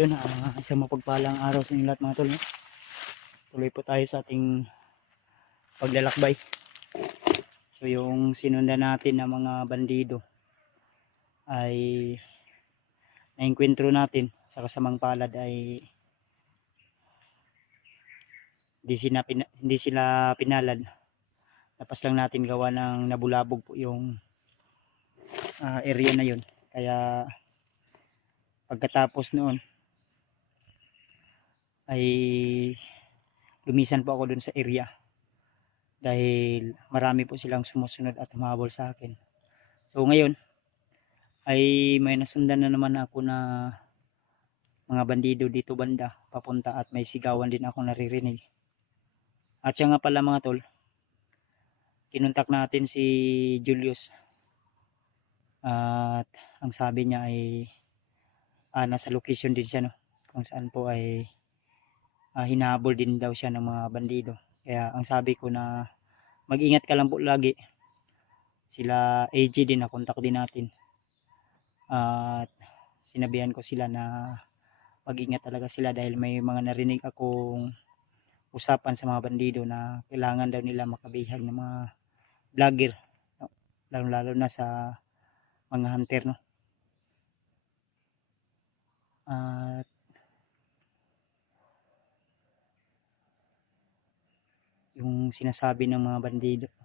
yun, isang mapagpalang araw sa inyo lahat mga tol, no? Tuloy po tayo sa ating paglalakbay. So yung sinundan natin na mga bandido ay naengkwentro natin sa kasamang palad ay hindi sila pinalad. Lapas lang natin gawa ng nabulabog po yung area na yun. Kaya pagkatapos noon ay lumisan po ako dun sa area dahil marami po silang sumusunod at humahabol sa akin. So ngayon ay may nasundan na naman ako na mga bandido dito banda papunta at may sigawan din akong naririnig. At siya nga pala mga tol, kinontak natin si Julius at ang sabi niya ay nasa location din siya, no? Kung saan po ay hinahabol din daw siya ng mga bandido. Kaya ang sabi ko na mag-ingat ka lang po lagi. Sila AG din, nakontak din natin. At sinabihan ko sila na mag-ingat talaga sila dahil may mga narinig akong usapan sa mga bandido na kailangan daw nila makabihag ng mga vlogger, lalo na sa mga hunter, no? At yung sinasabi ng mga bandido, ito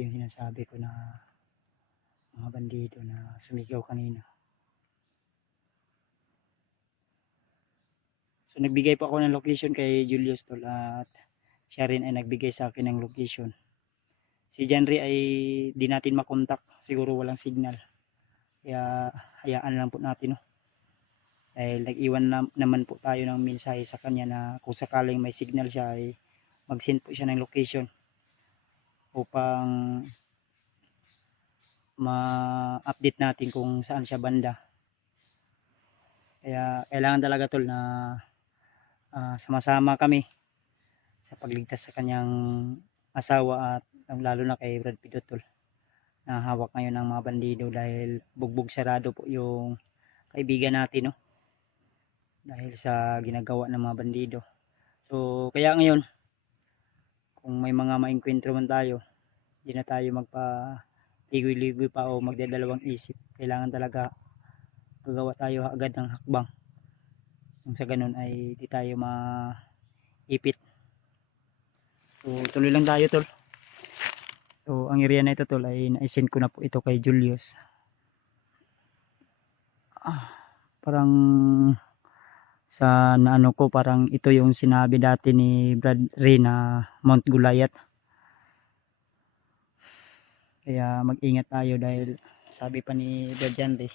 yung sinasabi ko na mga bandido na sumigaw kanina. So nagbigay po ako ng location kay Julius tol at siya rin ay nagbigay sa akin ng location. Si Janry ay di natin makontak, siguro walang signal. Kaya hayaan lang po natin, no? Dahil nag-iwan naman po tayo ng mensahe sa kanya na kung sakaling may signal siya ay mag-send po siya ng location upang ma-update natin kung saan siya banda. Kaya kailangan talaga tol na sama-sama kami sa pagligtas sa kanyang asawa at lalo na kay Brad Pitt tol, na hawak ngayon ng mga bandido dahil bugbog sarado po yung kaibigan natin, no? Dahil sa ginagawa ng mga bandido. So kaya ngayon kung may mga maengkwentro man tayo, hindi na tayo magpa-ligoy-ligoy pa o magdadalawang isip. Kailangan talaga gagawa tayo agad ng hakbang. Kung sa ganun ay di tayo maipit. So tuloy lang tayo tol. So ang area na ito tol ay na-send ko na po ito kay Julius. Parang sa naano ko, parang ito yung sinabi dati ni Brad Ray na Mount Goliath. Kaya mag-ingat tayo dahil sabi pa ni Brad Ray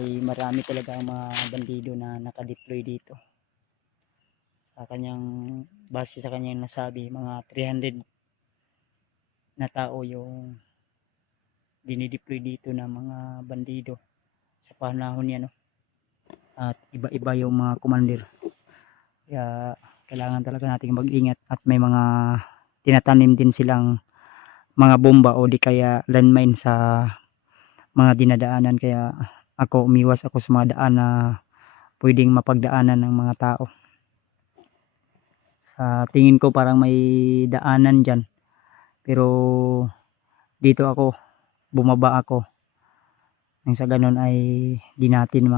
ay marami talaga ang mga bandido na nakadeploy dito. Sa kanyang base sa kanyang nasabi, mga 300 na tao yung dinideploy dito na mga bandido sa panahon niya, no? At iba-iba yung mga commander. Kaya kailangan talaga nating mag-ingat at may mga tinatanim din silang mga bomba o di kaya landmine sa mga dinadaanan. Kaya umiwas ako sa mga daan na pwedeng mapagdaanan ng mga tao. Sa tingin ko parang may daanan dyan, pero dito ako bumaba ako nang sa ganun ay di natin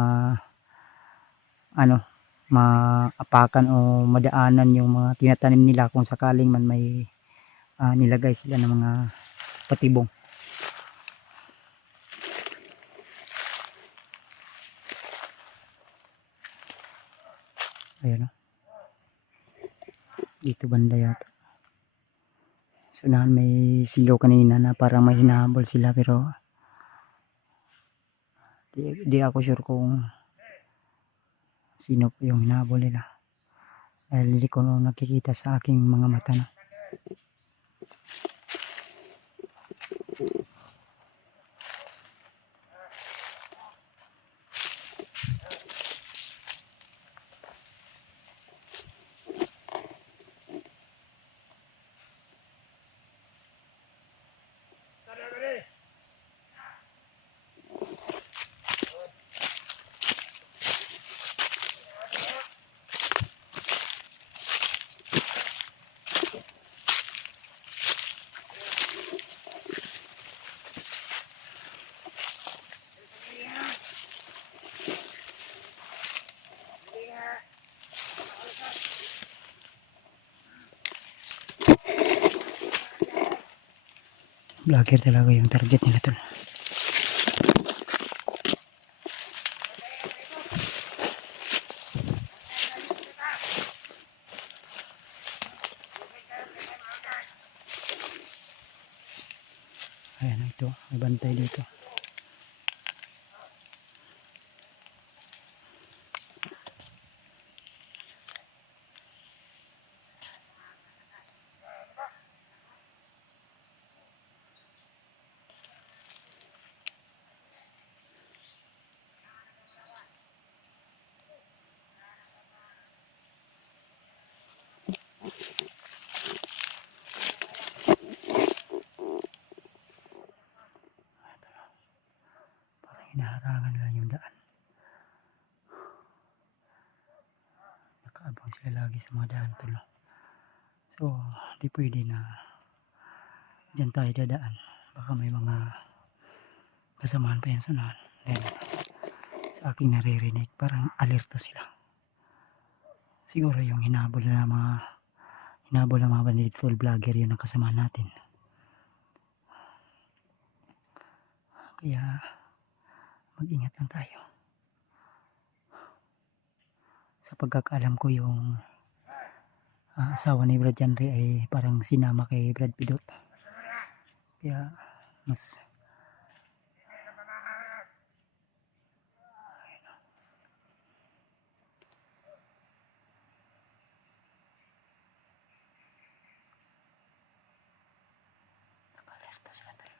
maapakan o madaanan yung mga tinatanim nila kung sakaling man may nilagay sila ng mga patibong. Ayan, dito banda yata. So nahan may sigaw kanina na parang may hinahabol sila, pero di ako sure kung sino po yung hinahabol nila dahil hindi ko nakikita sa aking mga mata na. Vlogger talaga yung target nila tol. Ayan ito, may bantay dito. Parang hinaharangan nila yung daan. Nakaabang sila lagi sa mga daan tol. So, di pwede na dyan tayo dadaan. Baka may mga kasamahan pa yan sunahan. Then, sa aking naririnig, parang alerto sila. Siguro yung hinabol ng mga bandit full vlogger yun ang kasamahan natin. Kaya, mag-ingat lang tayo. Sa pagkakaalam ko yung asawa ni Brad Janry ay parang sinama kay Brad Pidot. Kaya mas nakalerto sila tayo.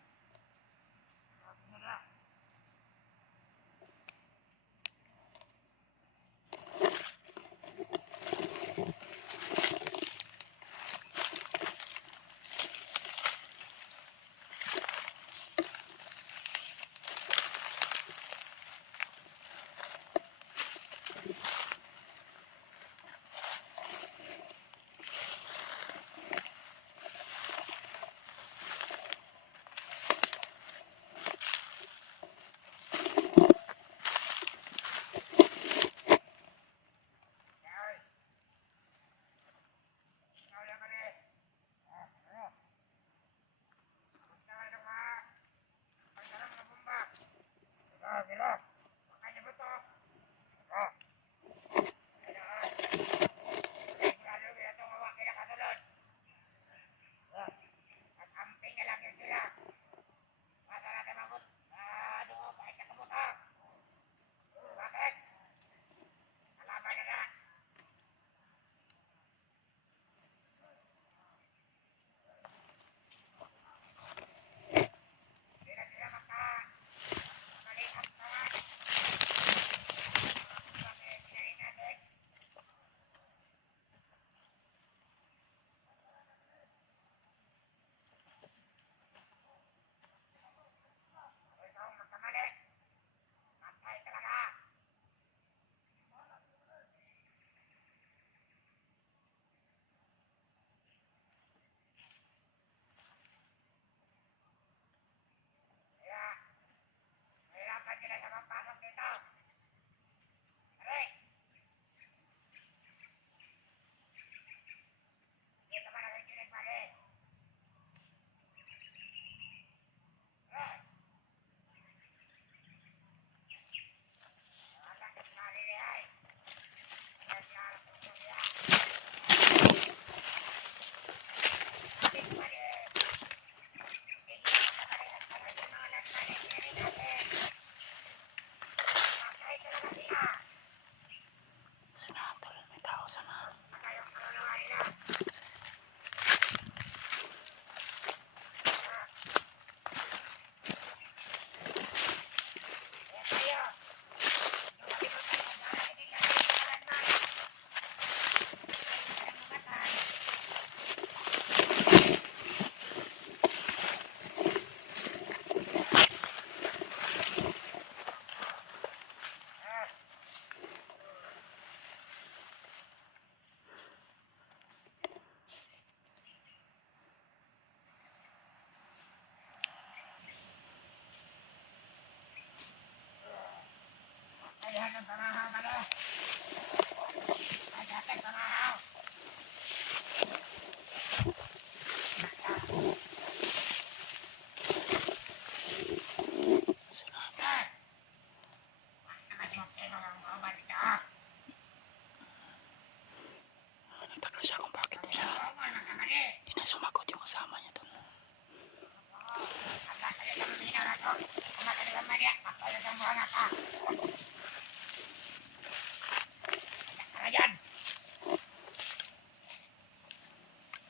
Ayan!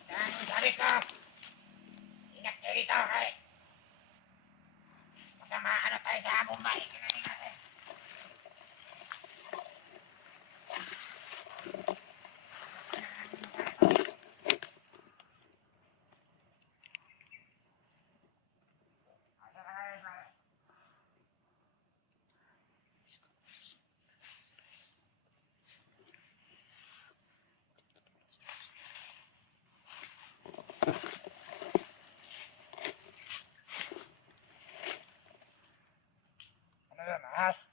Yan, sabi ko! Ingat kayo dito, okay? Baka maano tayo sa Mumbai. Kinanin natin. Ano yun, ahas?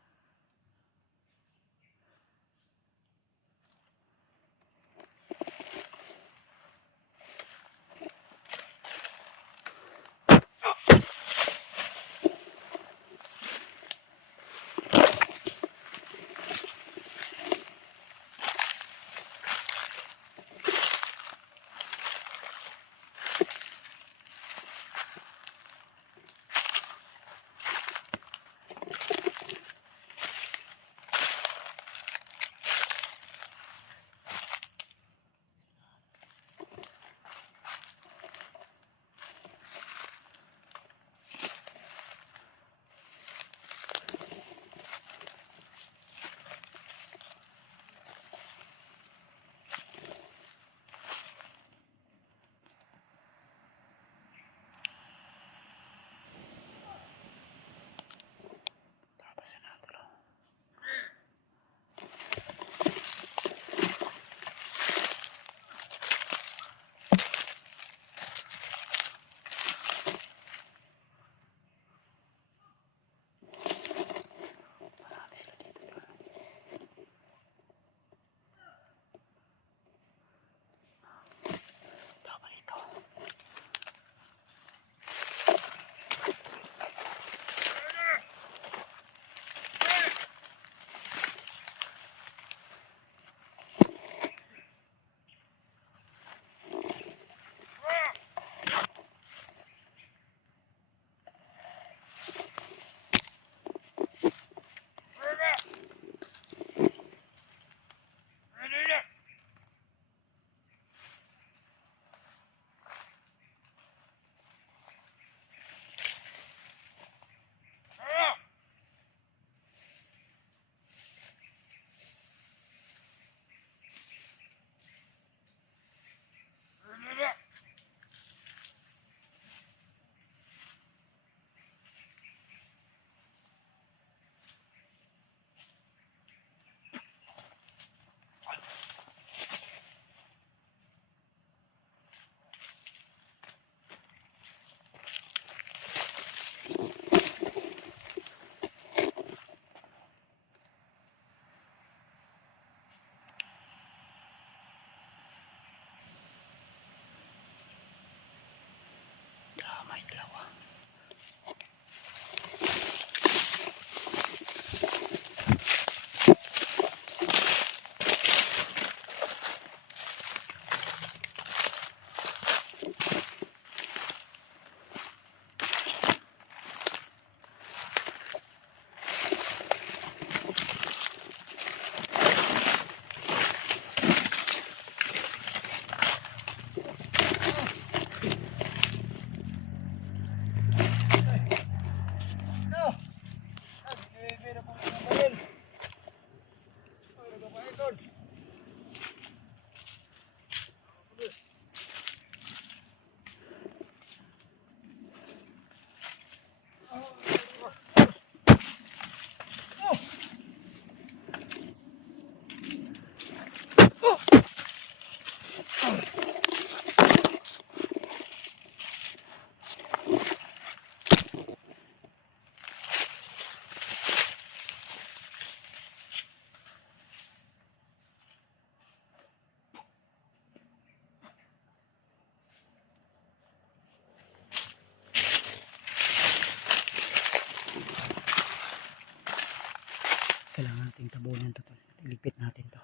May dalawa. Kailangan nating tabunan to. Iligpit natin to.